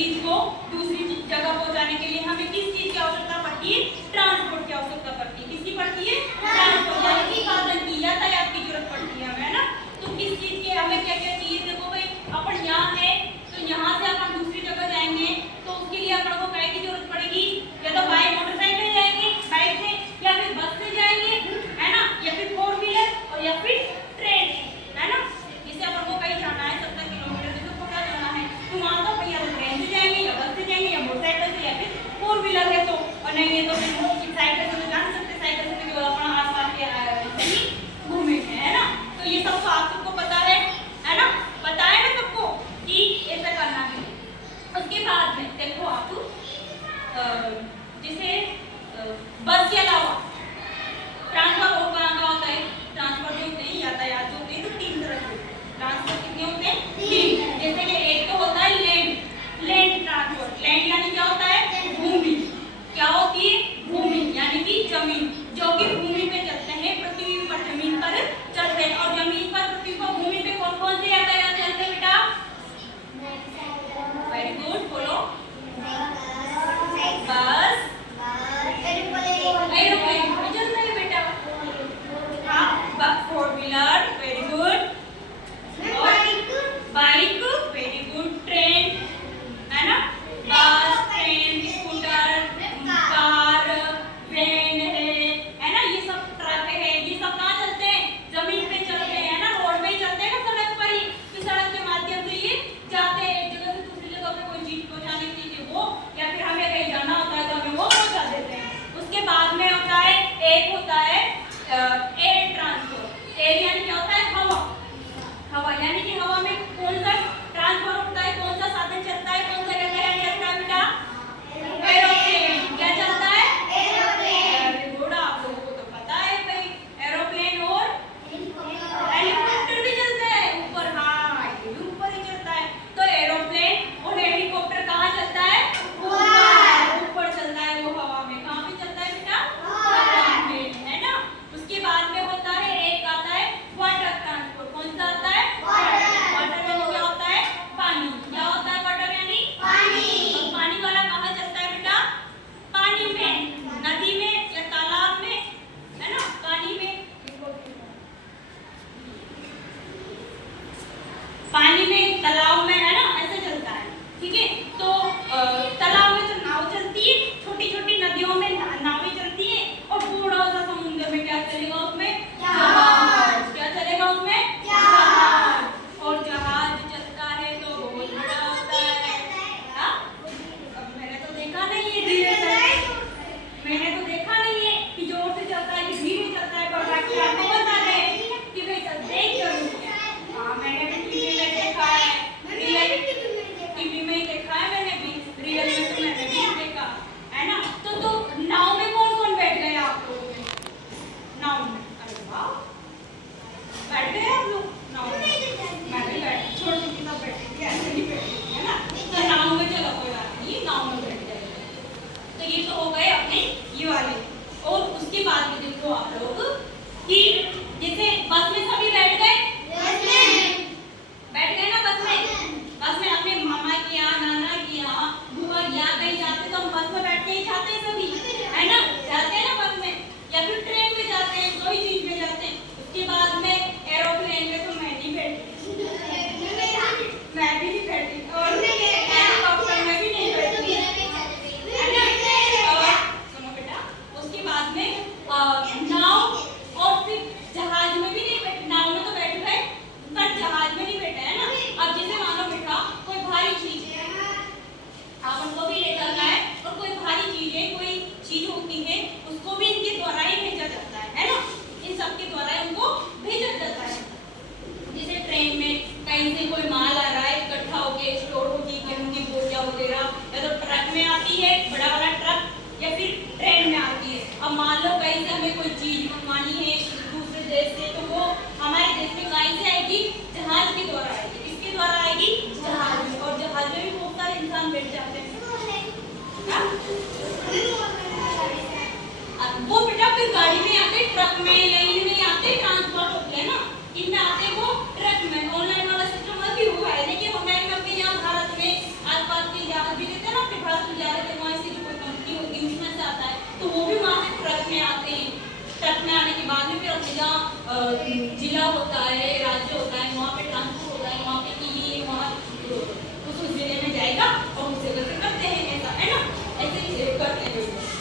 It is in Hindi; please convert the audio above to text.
चीज को दूसरी जगह पहुंचाने के लिए हमें किस चीज की आवश्यकता पड़ती है? ट्रांसपोर्ट की आवश्यकता पड़ती है। किसकी पड़ती है? ट्रांसपोर्ट यानी कि साधन की, यातायात की जरूरत पड़ती है हमें, है ना। तो किस चीज के हमें क्या क्या चाहिए? देखो भाई, अपन यहाँ है तो यहाँ से अपन दूसरी जगह जाएंगे तो उसके लिए अपन को काय की जरूरत पड़ेगी? या तो बाइक मोटरसाइकिल जाएंगे बाइक से, या फिर बस से जाएंगे, है ना, या फिर 4 व्हीलर और या फिर ट्रेन, है ना। जिससे अपन को कहीं जाना है 70 किलोमीटर से तो पक्का जाना है तो वहाँ तो भैया तो ट्रेन से जाएंगे या बस से जाएंगे या मोटरसाइकिल से या फिर 4 व्हीलर है तो, और नहीं है तो फिर साइकिल से तो जा नहीं सकते, साइकिल से तो अपना आसपास के कहीं घूमे है ना। तो ये सब तो आप सबको पता है ना, पता है ना सबको कि ऐसा करना है। उसके बाद में देखो आप जैसे बस के अलावा ट्रांसपोर्ट और कहाँ होता है? ट्रांसपोर्ट जो होते हैं, यातायात जो होते हैं, तो 3 तरह के ट्रांसपोर्ट कितने होते हैं? 3। जैसे कि एक तो होता है लैंड ट्रांसपोर्ट। लैंड यानी क्या होता है? भूमि। क्या होती है? भूमि यानी कि जमीन, जो कि भूमि पे चलते हैं, पृथ्वी पर जमीन पर चलते हैं। और जमीन पर पृथ्वी पर भूमि पे कौन कौन से यातायात चलते हैं बेटा? वेरी गुड, बोलो। बस, एरोप्लेन भी चलता है बेटा। हाँ, 4 wheeler, very good. Bike, very good. Train, है ना, बस, ट्रेन, स्कूटर, कार, वैन है ना, ये सब ट्रक है, ये सब कहाँ चलते हैं? जमीन पे चलते हैं, है ना, रोड पे ही चलते हैं ना, सड़क पर ही। तो सड़क के माध्यम से ये जाते हैं एक जगह से दूसरी जगह पे, कोई चीज पहुंचाने के लिए वो, या फिर हमें कहीं जाना होता है तो हमें वो पहुंचा देते हैं। उसके बाद में होता है, एक होता है एयर ट्रांसपोर्ट। एयर यानी क्या होता है? हवा। हवा यानी कि हवा में कौन सा ट्रांसपोर्ट होता है? कौन सा साधन चलता है? कौन सा यातायात चलता है बेटा? एरोप्लेन। क्या चलता है? एरोप्लेन। वेरी गुड, आप लोगों को तो पता है भाई। एरोप्लेन और हेलीकॉप्टर भी चलता है ऊपर। हाँ, ये भी ऊपर ही चलता है। तो एरोप्लेन और हेलीकॉप्टर कहाँ चलता है? ऊपर चलता है वो हवा में। कहाँ पे चलता है बेटा? हवा में, है ना। उसके बाद में होता है, एक आता है वाटर ट्रांसपोर्ट। कौन सा आता है? वाटर यानी क्या होता है? पानी। क्या होता है वाटर यानी? पानी। और पानी वाला कहाँ चलता है बेटा? पानी में, नदी में या तालाब में, है ना, पानी में। पानी में, तालाब में, है ना, ऐसे चलता है। ठीक है, तो तालाब में तो नाव चलती है, छोटी छोटी नदियों में नावें चलती है, और बड़ा सा समुद्र में क्या चलेगा? उसमें जहाज। क्या चलेगा उसमें? जहाज। और जहाज चलता है तो बहुत बड़ा होता है। हाँ, अब मैंने तो देखा नहीं है धीरे चलते, मैंने तो देखा नहीं है कि जोर से चलता है कि धीरे चलता है, पर बाकी आपको बता रहे हैं कि भाई सब देख जरूर है। हाँ, मैंने भी टीवी में देखा है, टीवी में ही देखा में फिर अपने जहाँ जिला होता है, राज्य होता है, वहाँ पे ट्रांसफर होता है, वहाँ पे कि ये वहाँ उस जिले में जाएगा और उस जगह से करते हैं, ऐसा है ना, ऐसे ही करते हैं।